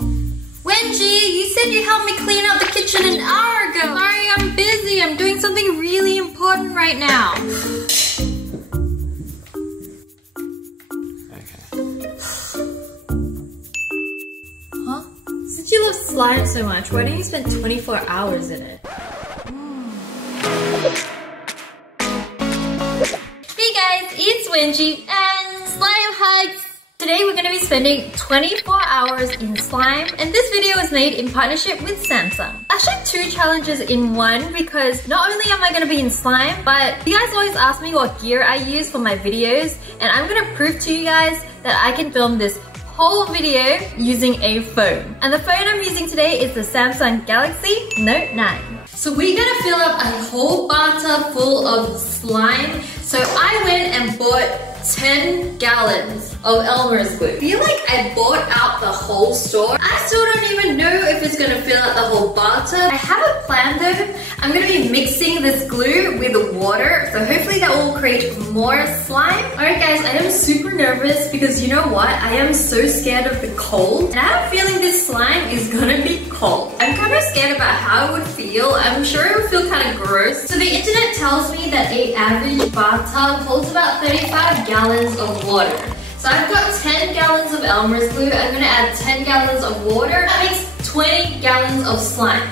Wengie, you said you'd help me clean up the kitchen an hour ago. Sorry, I'm busy. I'm doing something really important right now. Huh? Since you love slime so much, why don't you spend 24 hours in it? Hey guys, it's Wengie and Slime Hugs! Today we're going to be spending 24 hours in slime, and this video is made in partnership with Samsung. Actually 2 challenges in one, because not only am I going to be in slime, but you guys always ask me what gear I use for my videos, and I'm going to prove to you guys that I can film this whole video using a phone. And the phone I'm using today is the Samsung Galaxy Note 9. So we're gonna fill up a whole bathtub full of slime. So I went and bought 10 gallons of Elmer's glue. I feel like I bought out the whole store. I still don't even know if it's gonna fill out the whole bathtub. I have a plan though. I'm gonna be mixing this glue with the water, so hopefully that will create more slime. Alright guys, I am super nervous because you know what? I am so scared of the cold. And I have a feeling this slime is gonna be cold. I'm kind of scared about how it would feel. I'm sure it would feel kind of gross. So the internet tells me that an average bathtub holds about 35 gallons of water. So I've got 10 gallons of Elmer's glue. I'm gonna add 10 gallons of water. That makes 20 gallons of slime.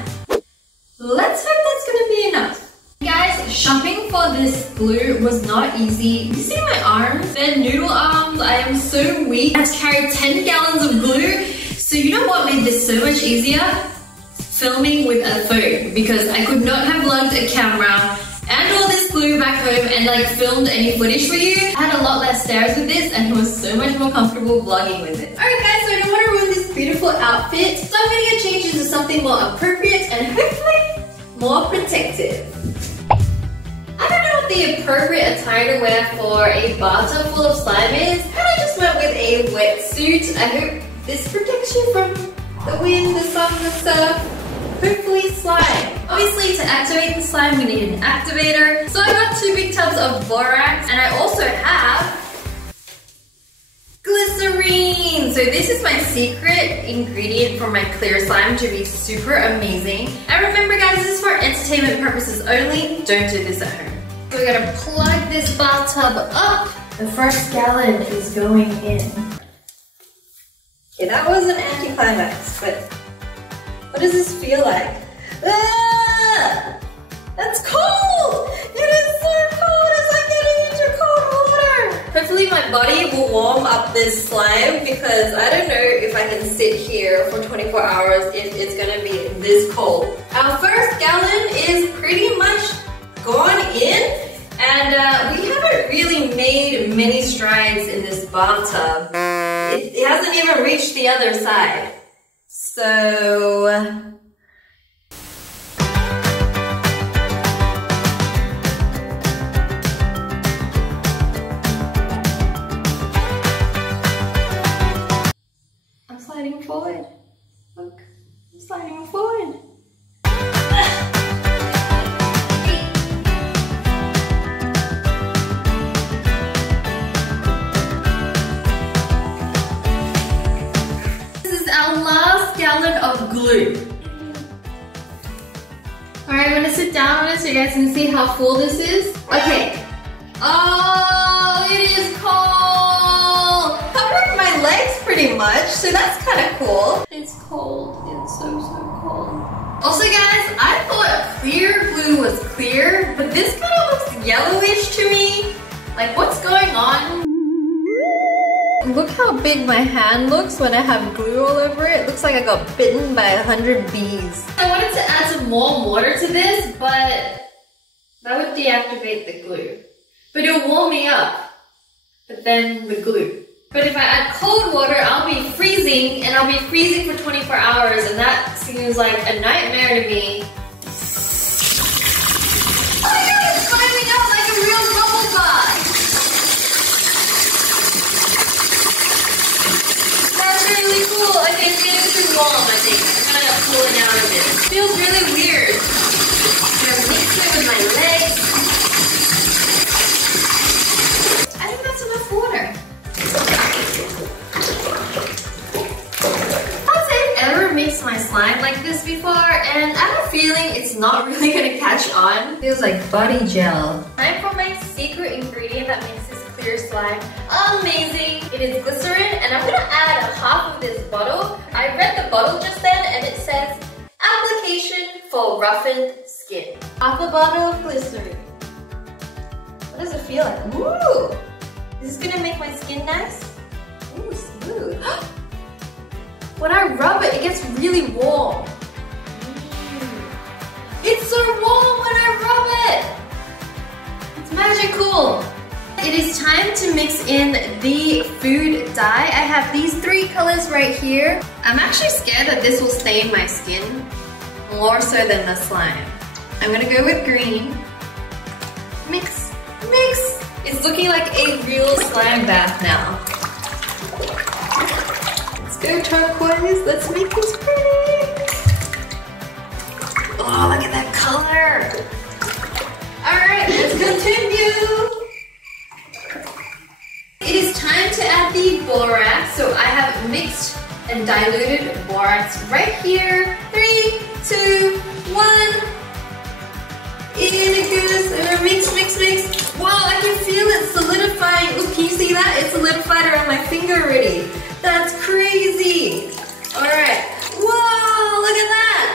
Let's hope that's gonna be enough. Guys, shopping for this glue was not easy. You see my arms? They're noodle arms. I am so weak. I have to carry 10 gallons of glue. So you know what made this so much easier? Filming with a phone, because I could not have lugged a camera and all this glue back home and like filmed any footage for you. I had a lot less stairs with this and it was so much more comfortable vlogging with it. Alright guys, so I don't want to ruin this beautiful outfit, so I'm going to change into something more appropriate and hopefully more protective. I don't know what the appropriate attire to wear for a bathtub full of slime is, and I just went with a wetsuit. I hope this protects you from the wind, the sun, the surf. Hopefully slime. Obviously to activate the slime we need an activator. So I got 2 big tubs of Borax and I also have glycerine. So this is my secret ingredient for my clear slime to be super amazing. And remember guys, this is for entertainment purposes only. Don't do this at home. So we're gonna plug this bathtub up. The first gallon is going in. Okay, that was an anticlimax, but what does this feel like? Ah! That's cold! It is so cold! It's like getting into cold water! Hopefully my body will warm up this slime, because I don't know if I can sit here for 24 hours if it's gonna be this cold. Our first gallon is pretty much gone in, and we haven't really made many strides in this bathtub. It hasn't even reached the other side. So I'm sliding forward. Look, I'm sliding forward. Gallon of glue. Alright, I'm gonna sit down on it so you guys can see how full this is. Okay. Oh, it is cold! Covering my legs pretty much, so that's kind of cool. It's cold. It's so cold. Also guys, I thought clear glue was clear, but this kind of looks yellowish to me. Like, what's going on? Look how big my hand looks when I have glue all over it. It looks like I got bitten by 100 bees. I wanted to add some warm water to this, but that would deactivate the glue. But it'll warm me up, but then the glue. But if I add cold water, I'll be freezing, and I'll be freezing for 24 hours, and that seems like a nightmare to me. Oh my god, it's climbing out like a real bubble bug! Really cool. Okay, it's getting too warm, I think. I'm gonna pull it down a bit. It feels really weird. I'm gonna mix it with my legs. I think that's enough water. That's it. never mixed my slime like this before, and I have a feeling it's not really gonna catch on. Feels like body gel. Time for my secret ingredient that makes this clear slime amazing. It is glycerin, and I'm gonna add a half of this bottle. I read the bottle just then, and it says application for roughened skin. Half a bottle of glycerin. What does it feel like? Ooh! Is this gonna make my skin nice? Ooh, smooth. When I rub it, it gets really warm. It's so warm when I rub it! It's magical! It is time to mix in the food dye. I have these 3 colors right here. I'm actually scared that this will stain my skin more so than the slime. I'm gonna go with green. Mix, mix! It's looking like a real slime bath now. Let's go turquoise. Let's make this pretty. Oh, look at that color. Alright, let's continue. It is time to add the borax. So I have mixed and diluted borax right here. 3, 2, 1. In it goes. Mix, mix, mix. Wow, I can feel it solidifying. Look, can you see that? It's solidified around my finger already. That's crazy. Alright. Whoa, look at that.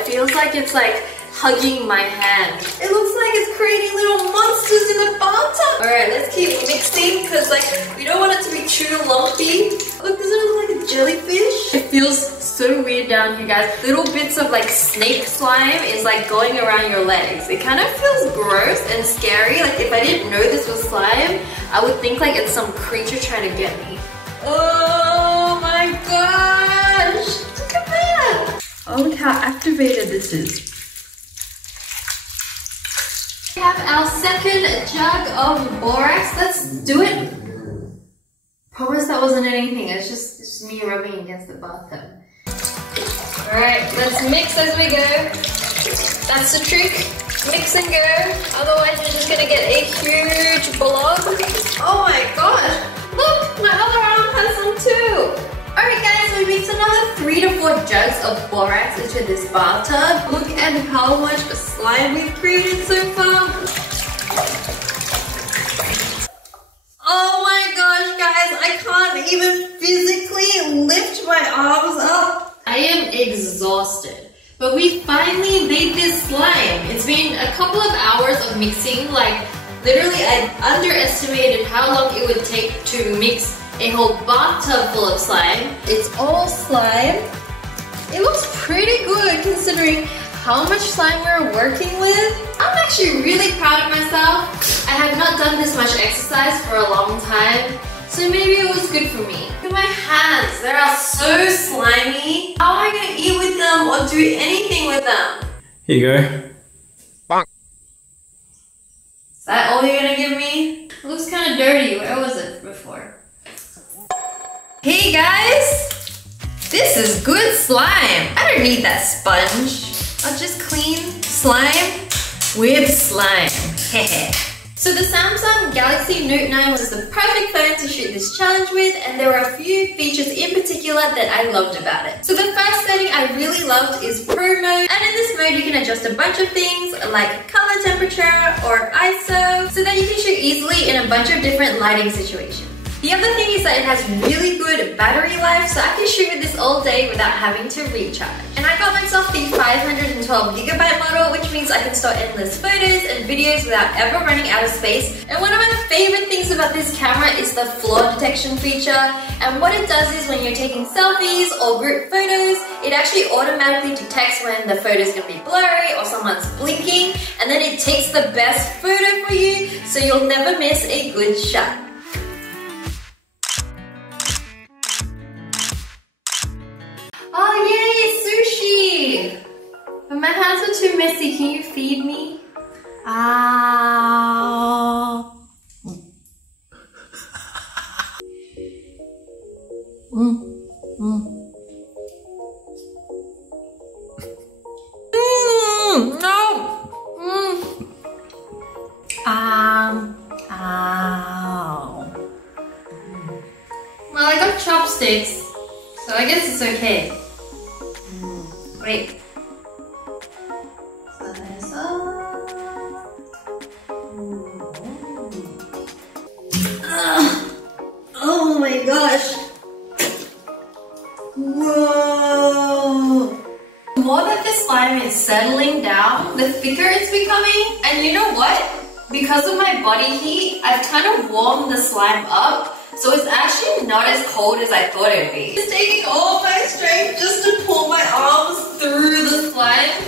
It feels like it's like hugging my hand. It looks like it's creating little monsters in the bathtub. Alright, let's keep mixing because like we don't want it to be too lumpy. Look, doesn't it look like a jellyfish? It feels so weird down here, guys. Little bits of like snake slime is like going around your legs. It kind of feels gross and scary. Like if I didn't know this was slime, I would think like it's some creature trying to get me. Oh my gosh! Look at that! Oh, look how activated this is. We have our second jug of borax. Let's do it. Promise that wasn't anything. It's just me rubbing against the bathtub. Alright, let's mix as we go. That's the trick. Mix and go. Otherwise you're just gonna get a huge blob. Oh my gosh! Look! My other arm has some too! Alright guys, we mixed another 3 to 4 jugs of borax into this bathtub. Look at how much slime we've created so far. Oh my gosh guys, I can't even physically lift my arms up. I am exhausted. But we finally made this slime. It's been a couple of hours of mixing. Like literally I underestimated how long it would take to mix a whole bathtub full of slime. It's all slime. It looks pretty good considering how much slime we're working with. I'm actually really proud of myself. I have not done this much exercise for a long time, so maybe it was good for me. Look at my hands, they are so slimy. How am I gonna eat with them or do anything with them? Here you go. Bonk. Is that all you're gonna give me? It looks kind of dirty. Where was it before? Hey guys! This is good slime. I don't need that sponge. I'll just clean slime with slime. So the Samsung Galaxy Note 9 was the perfect phone to shoot this challenge with, and there were a few features in particular that I loved about it. So the first setting I really loved is Pro Mode, and in this mode you can adjust a bunch of things like color temperature or ISO so that you can shoot easily in a bunch of different lighting situations. The other thing is that it has really good battery life, so I can shoot with this all day without having to recharge. And I got myself the 512GB model, which means I can store endless photos and videos without ever running out of space. And one of my favorite things about this camera is the flaw detection feature. And what it does is when you're taking selfies or group photos, it actually automatically detects when the photo is going to be blurry or someone's blinking, and then it takes the best photo for you, so you'll never miss a good shot. Oh yay, sushi! But my hands are too messy, can you feed me? Ow! No! Ow. Well, I got chopsticks, so I guess it's okay. Wait. Size up. Oh my gosh. Whoa. The more that this slime is settling down, the thicker it's becoming. And you know what? Because of my body heat, I've kind of warmed the slime up. So it's actually not as cold as I thought it would be. It's taking all my strength just to pull my arms through the slime.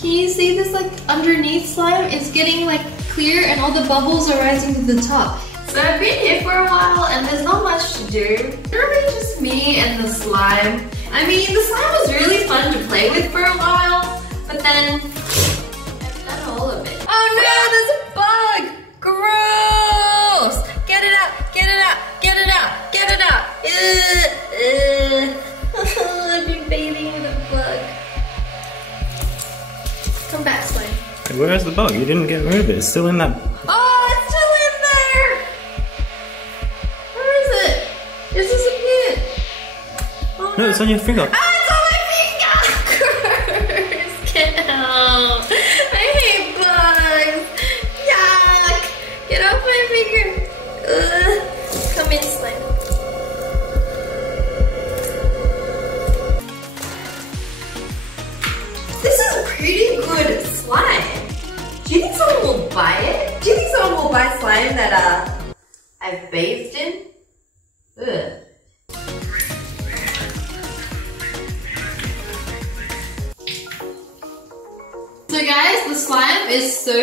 Can you see this like underneath slime? It's getting like clear and all the bubbles are rising to the top. So I've been here for a while and there's not much to do. It's really just me and the slime. I mean, the slime was really fun to play with for a while, but then I've done all of it. Oh no, there's a bug! Gross! Get it out, get it out, get it out, get it out! I've been bathing in a bug. Come back, slime. Where is the bug? You didn't get rid of it. It's still in that. Oh, it's still in there! Where is it? It disappeared. Oh, no, it's on your finger. Ah, it's on my finger! Gross! Get out! I hate bugs! Yuck! Get off my finger! Come in, slime. This is pretty good slime. Do you think someone will buy it? Do you think someone will buy slime that I've bathed in? Ugh. So guys, the slime is so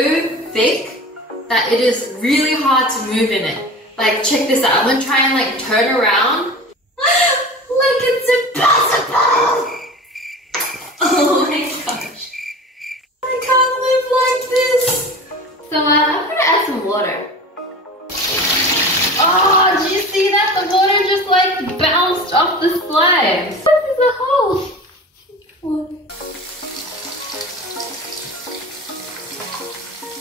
thick that it is really hard to move in it. Like, check this out. I'm gonna try and like turn around. Like, it's impossible! Oh my gosh. I can't live like this. So I'm gonna add some water. Oh, did you see that? The water just like bounced off the slime. This is a hole.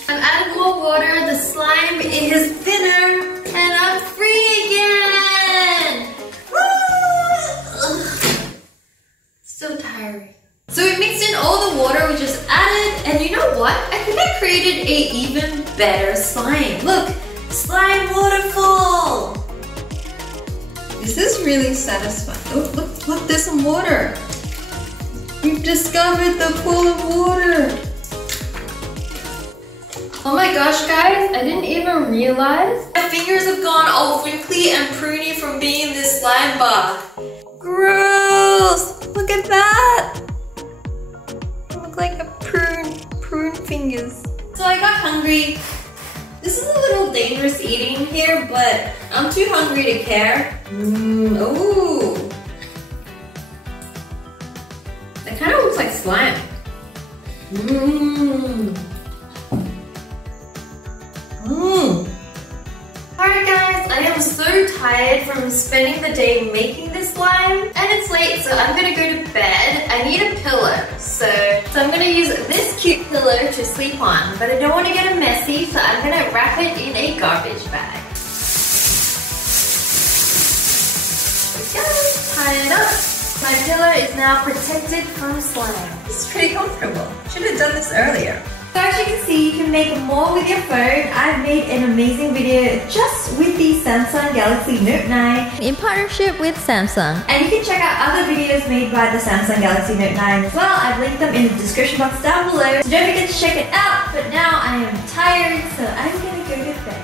I'm adding more water. The slime is thinner and I'm free again. So tiring. So we mixed in all the water we just added, and you know what? I think I created an even better slime. Look, slime waterfall. This is really satisfying. Oh, look, there's some water. We've discovered the pool of water. Oh my gosh, guys, I didn't even realize. My fingers have gone all wrinkly and pruny from being in this slime bath. Gross! Look at that! I look like a prune fingers. So I got hungry. This is a little dangerous eating here, but I'm too hungry to care. Ooh. That kind of looks like slime. Alright guys, I am so tired from spending the day making this slime, and it's late, so I'm gonna go to bed. I need a pillow, so I'm gonna use this cute pillow to sleep on, but I don't want to get it messy, so I'm gonna wrap it in a garbage bag. There we go, tie it up. My pillow is now protected from slime. This is pretty comfortable. Should have done this earlier. So as you can see, you can make more with your phone. I've made an amazing video just with the Samsung Galaxy Note 9 in partnership with Samsung. And you can check out other videos made by the Samsung Galaxy Note 9 as well. I've linked them in the description box down below. So don't forget to check it out. But now I am tired, so I'm gonna go to bed.